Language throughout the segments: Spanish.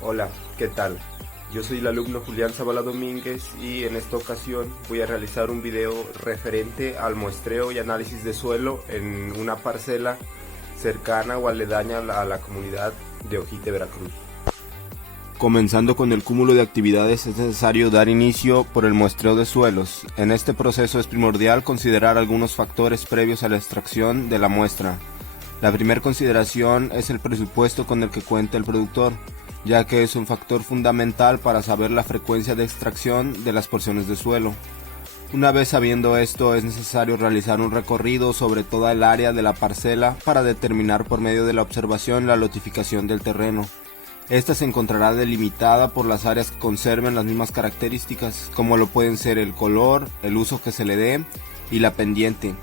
Hola, ¿qué tal? Yo soy el alumno Julián Zavala Domínguez y en esta ocasión voy a realizar un video referente al muestreo y análisis de suelo en una parcela cercana o aledaña a la comunidad de Ojite, Veracruz. Comenzando con el cúmulo de actividades, es necesario dar inicio por el muestreo de suelos. En este proceso es primordial considerar algunos factores previos a la extracción de la muestra. La primera consideración es el presupuesto con el que cuenta el productor, ya que es un factor fundamental para saber la frecuencia de extracción de las porciones de suelo. Una vez sabiendo esto, es necesario realizar un recorrido sobre toda el área de la parcela para determinar por medio de la observación la lotificación del terreno. Esta se encontrará delimitada por las áreas que conserven las mismas características, como lo pueden ser el color, el uso que se le dé y la pendiente.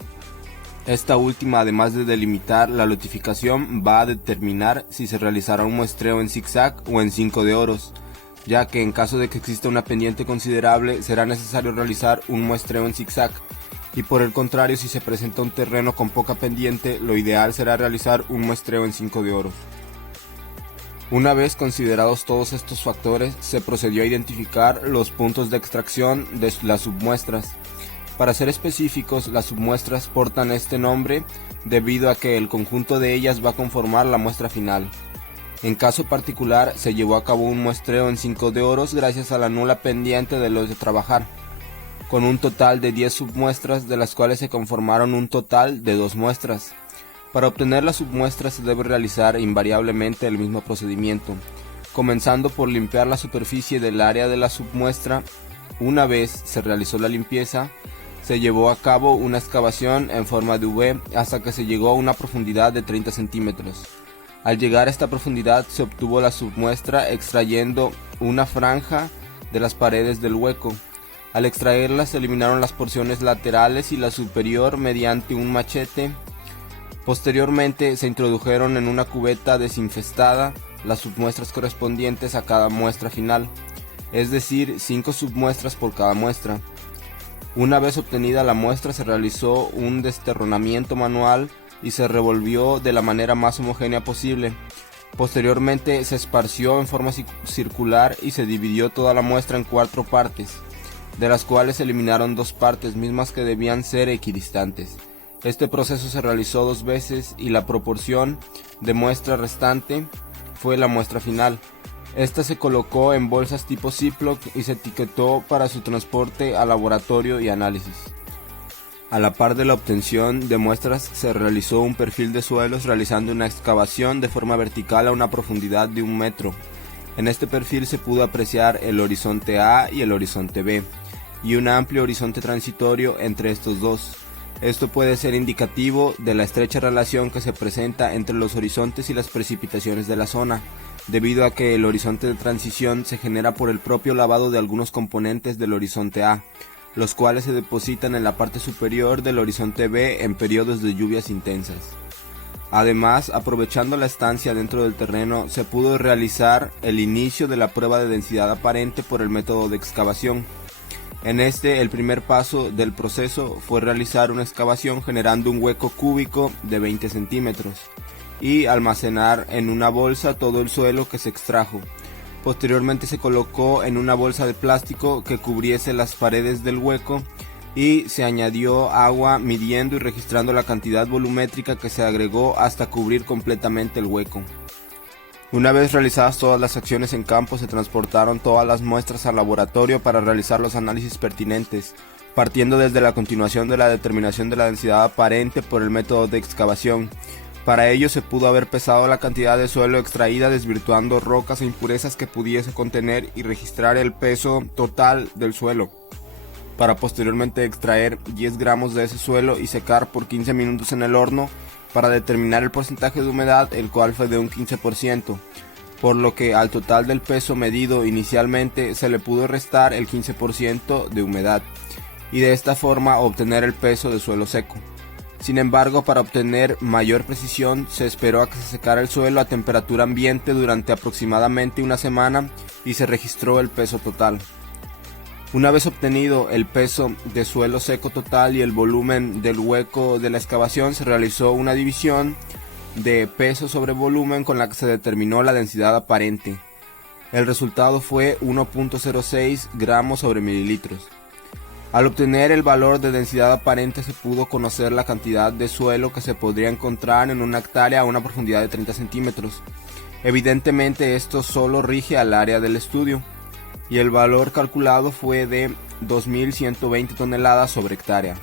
Esta última, además de delimitar la lotificación, va a determinar si se realizará un muestreo en zigzag o en 5 de oros, ya que en caso de que exista una pendiente considerable será necesario realizar un muestreo en zigzag, y por el contrario, si se presenta un terreno con poca pendiente, lo ideal será realizar un muestreo en 5 de oros. Una vez considerados todos estos factores, se procedió a identificar los puntos de extracción de las submuestras. Para ser específicos, las submuestras portan este nombre debido a que el conjunto de ellas va a conformar la muestra final. En caso particular, se llevó a cabo un muestreo en 5 de oros gracias a la nula pendiente de los de trabajar, con un total de 10 submuestras, de las cuales se conformaron un total de 2 muestras. Para obtener las submuestras se debe realizar invariablemente el mismo procedimiento, comenzando por limpiar la superficie del área de la submuestra. Una vez se realizó la limpieza, se llevó a cabo una excavación en forma de V hasta que se llegó a una profundidad de 30 centímetros. Al llegar a esta profundidad se obtuvo la submuestra extrayendo una franja de las paredes del hueco. Al extraerla se eliminaron las porciones laterales y la superior mediante un machete. Posteriormente se introdujeron en una cubeta desinfestada las submuestras correspondientes a cada muestra final, es decir, 5 submuestras por cada muestra. Una vez obtenida la muestra se realizó un desterronamiento manual y se revolvió de la manera más homogénea posible. Posteriormente se esparció en forma circular y se dividió toda la muestra en 4 partes, de las cuales se eliminaron 2 partes mismas que debían ser equidistantes. Este proceso se realizó 2 veces y la proporción de muestra restante fue la muestra final. Esta se colocó en bolsas tipo Ziploc y se etiquetó para su transporte al laboratorio y análisis. A la par de la obtención de muestras se realizó un perfil de suelos realizando una excavación de forma vertical a una profundidad de 1 metro. En este perfil se pudo apreciar el horizonte A y el horizonte B, y un amplio horizonte transitorio entre estos dos. Esto puede ser indicativo de la estrecha relación que se presenta entre los horizontes y las precipitaciones de la zona, debido a que el horizonte de transición se genera por el propio lavado de algunos componentes del horizonte A, los cuales se depositan en la parte superior del horizonte B en periodos de lluvias intensas. Además, aprovechando la estancia dentro del terreno, se pudo realizar el inicio de la prueba de densidad aparente por el método de excavación. En este, el primer paso del proceso fue realizar una excavación generando un hueco cúbico de 20 centímetros y almacenar en una bolsa todo el suelo que se extrajo. Posteriormente se colocó en una bolsa de plástico que cubriese las paredes del hueco y se añadió agua midiendo y registrando la cantidad volumétrica que se agregó hasta cubrir completamente el hueco. Una vez realizadas todas las acciones en campo, se transportaron todas las muestras al laboratorio para realizar los análisis pertinentes, partiendo desde la continuación de la determinación de la densidad aparente por el método de excavación. Para ello se pudo haber pesado la cantidad de suelo extraída desvirtuando rocas e impurezas que pudiese contener y registrar el peso total del suelo, para posteriormente extraer 10 gramos de ese suelo y secar por 15 minutos en el horno para determinar el porcentaje de humedad, el cual fue de un 15%, por lo que al total del peso medido inicialmente se le pudo restar el 15% de humedad, y de esta forma obtener el peso de suelo seco. Sin embargo, para obtener mayor precisión, se esperó a que se secara el suelo a temperatura ambiente durante aproximadamente una semana y se registró el peso total. Una vez obtenido el peso de suelo seco total y el volumen del hueco de la excavación, se realizó una división de peso sobre volumen con la que se determinó la densidad aparente. El resultado fue 1.06 gramos sobre mililitros. Al obtener el valor de densidad aparente se pudo conocer la cantidad de suelo que se podría encontrar en una hectárea a una profundidad de 30 centímetros. Evidentemente esto solo rige al área del estudio, y el valor calculado fue de 2.120 toneladas sobre hectárea.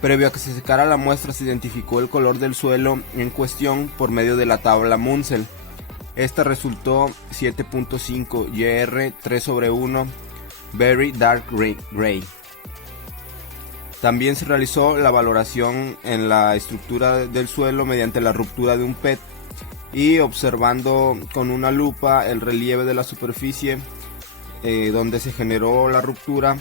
Previo a que se secara la muestra se identificó el color del suelo en cuestión por medio de la tabla Munsell. Esta resultó 7.5 YR 3 sobre 1 Very Dark Gray. También se realizó la valoración en la estructura del suelo mediante la ruptura de un PET y observando con una lupa el relieve de la superficie donde se generó la ruptura,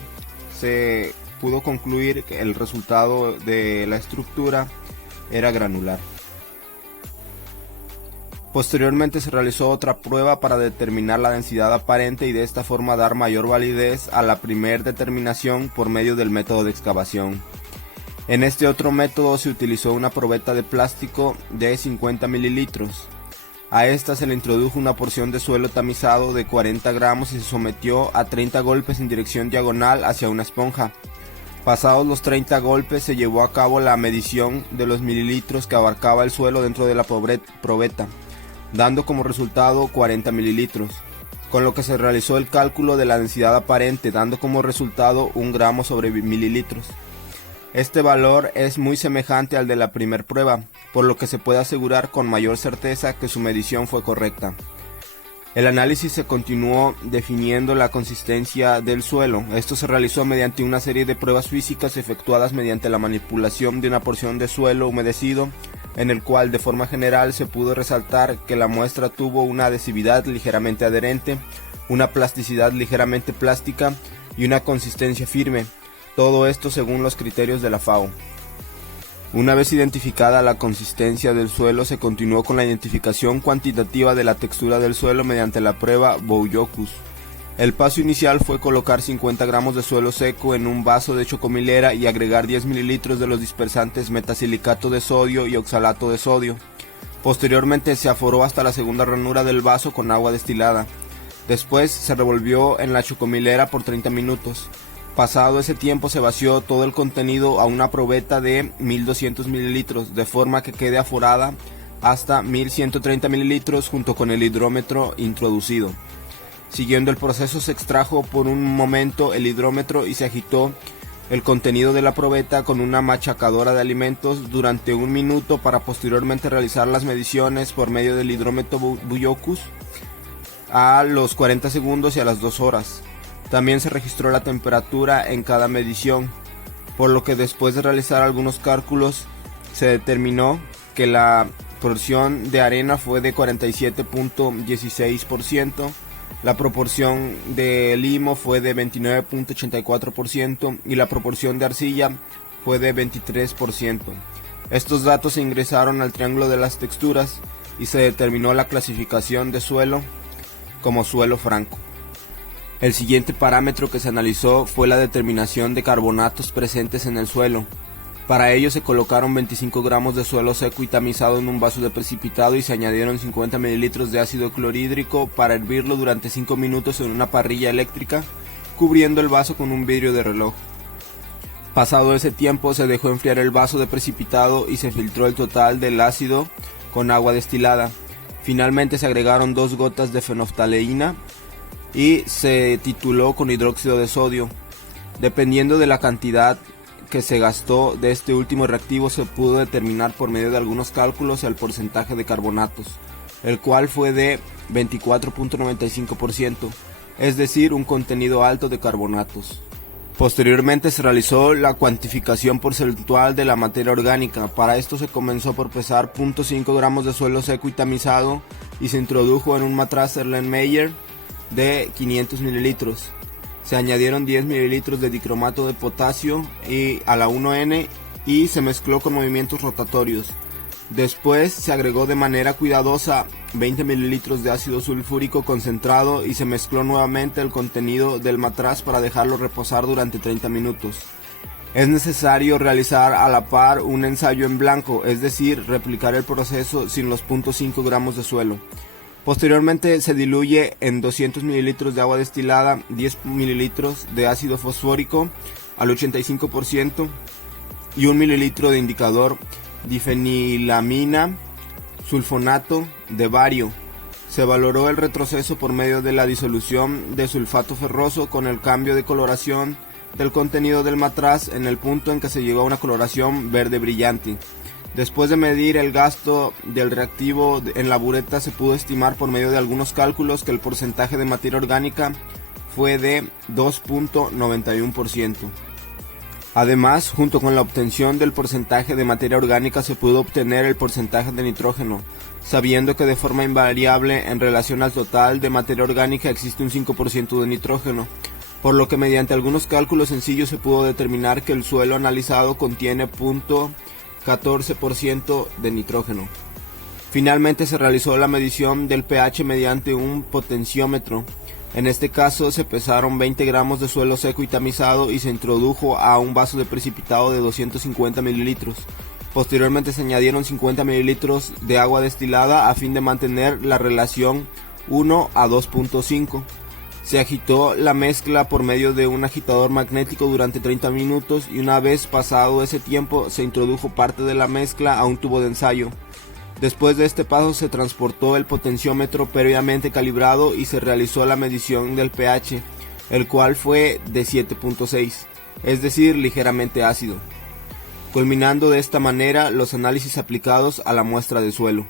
se pudo concluir que el resultado de la estructura era granular. Posteriormente se realizó otra prueba para determinar la densidad aparente y de esta forma dar mayor validez a la primera determinación por medio del método de excavación. En este otro método se utilizó una probeta de plástico de 50 mililitros. A esta se le introdujo una porción de suelo tamizado de 40 gramos y se sometió a 30 golpes en dirección diagonal hacia una esponja. Pasados los 30 golpes se llevó a cabo la medición de los mililitros que abarcaba el suelo dentro de la probeta, dando como resultado 40 mililitros, con lo que se realizó el cálculo de la densidad aparente, dando como resultado 1 gramo sobre mililitros. Este valor es muy semejante al de la primera prueba, por lo que se puede asegurar con mayor certeza que su medición fue correcta. El análisis se continuó definiendo la consistencia del suelo. Esto se realizó mediante una serie de pruebas físicas efectuadas mediante la manipulación de una porción de suelo humedecido, en el cual de forma general se pudo resaltar que la muestra tuvo una adhesividad ligeramente adherente, una plasticidad ligeramente plástica y una consistencia firme, todo esto según los criterios de la FAO. Una vez identificada la consistencia del suelo, se continuó con la identificación cuantitativa de la textura del suelo mediante la prueba Bouillocus. El paso inicial fue colocar 50 gramos de suelo seco en un vaso de chocomilera y agregar 10 mililitros de los dispersantes metasilicato de sodio y oxalato de sodio. Posteriormente se aforó hasta la segunda ranura del vaso con agua destilada. Después se revolvió en la chocomilera por 30 minutos. Pasado ese tiempo se vació todo el contenido a una probeta de 1200 mililitros, de forma que quede aforada hasta 1130 mililitros junto con el hidrómetro introducido. Siguiendo el proceso se extrajo por un momento el hidrómetro y se agitó el contenido de la probeta con una machacadora de alimentos durante 1 minuto para posteriormente realizar las mediciones por medio del hidrómetro Bouillocus a los 40 segundos y a las 2 horas. También se registró la temperatura en cada medición, por lo que después de realizar algunos cálculos se determinó que la porción de arena fue de 47.16%, la proporción de limo fue de 29.84% y la proporción de arcilla fue de 23%. Estos datos se ingresaron al triángulo de las texturas y se determinó la clasificación de suelo como suelo franco. El siguiente parámetro que se analizó fue la determinación de carbonatos presentes en el suelo. Para ello se colocaron 25 gramos de suelo seco y tamizado en un vaso de precipitado y se añadieron 50 mililitros de ácido clorhídrico para hervirlo durante 5 minutos en una parrilla eléctrica, cubriendo el vaso con un vidrio de reloj. Pasado ese tiempo se dejó enfriar el vaso de precipitado y se filtró el total del ácido con agua destilada. Finalmente se agregaron 2 gotas de fenoftaleína y se tituló con hidróxido de sodio. Dependiendo de la cantidad que se gastó de este último reactivo se pudo determinar por medio de algunos cálculos el porcentaje de carbonatos, el cual fue de 24.95%, es decir, un contenido alto de carbonatos. Posteriormente se realizó la cuantificación porcentual de la materia orgánica. Para esto se comenzó por pesar 0.5 gramos de suelo seco y tamizado y se introdujo en un matraz Erlenmeyer de 500 mililitros. Se añadieron 10 mililitros de dicromato de potasio y a la 1N y se mezcló con movimientos rotatorios. Después se agregó de manera cuidadosa 20 mililitros de ácido sulfúrico concentrado y se mezcló nuevamente el contenido del matraz para dejarlo reposar durante 30 minutos. Es necesario realizar a la par un ensayo en blanco, es decir, replicar el proceso sin los 0.5 gramos de suelo. Posteriormente se diluye en 200 ml de agua destilada 10 ml de ácido fosfórico al 85% y 1 ml de indicador difenilamina sulfonato de bario. Se valoró el retroceso por medio de la disolución de sulfato ferroso con el cambio de coloración del contenido del matraz en el punto en que se llegó a una coloración verde brillante. Después de medir el gasto del reactivo en la bureta, se pudo estimar por medio de algunos cálculos que el porcentaje de materia orgánica fue de 2.91%. Además, junto con la obtención del porcentaje de materia orgánica se pudo obtener el porcentaje de nitrógeno, sabiendo que de forma invariable en relación al total de materia orgánica existe un 5% de nitrógeno, por lo que mediante algunos cálculos sencillos se pudo determinar que el suelo analizado contiene 0.14% de nitrógeno. Finalmente se realizó la medición del pH mediante un potenciómetro. En este caso se pesaron 20 gramos de suelo seco y tamizado y se introdujo a un vaso de precipitado de 250 mililitros. Posteriormente se añadieron 50 mililitros de agua destilada a fin de mantener la relación 1 a 2.5. Se agitó la mezcla por medio de un agitador magnético durante 30 minutos y una vez pasado ese tiempo se introdujo parte de la mezcla a un tubo de ensayo. Después de este paso se transportó el potenciómetro previamente calibrado y se realizó la medición del pH, el cual fue de 7.6, es decir, ligeramente ácido, culminando de esta manera los análisis aplicados a la muestra de suelo.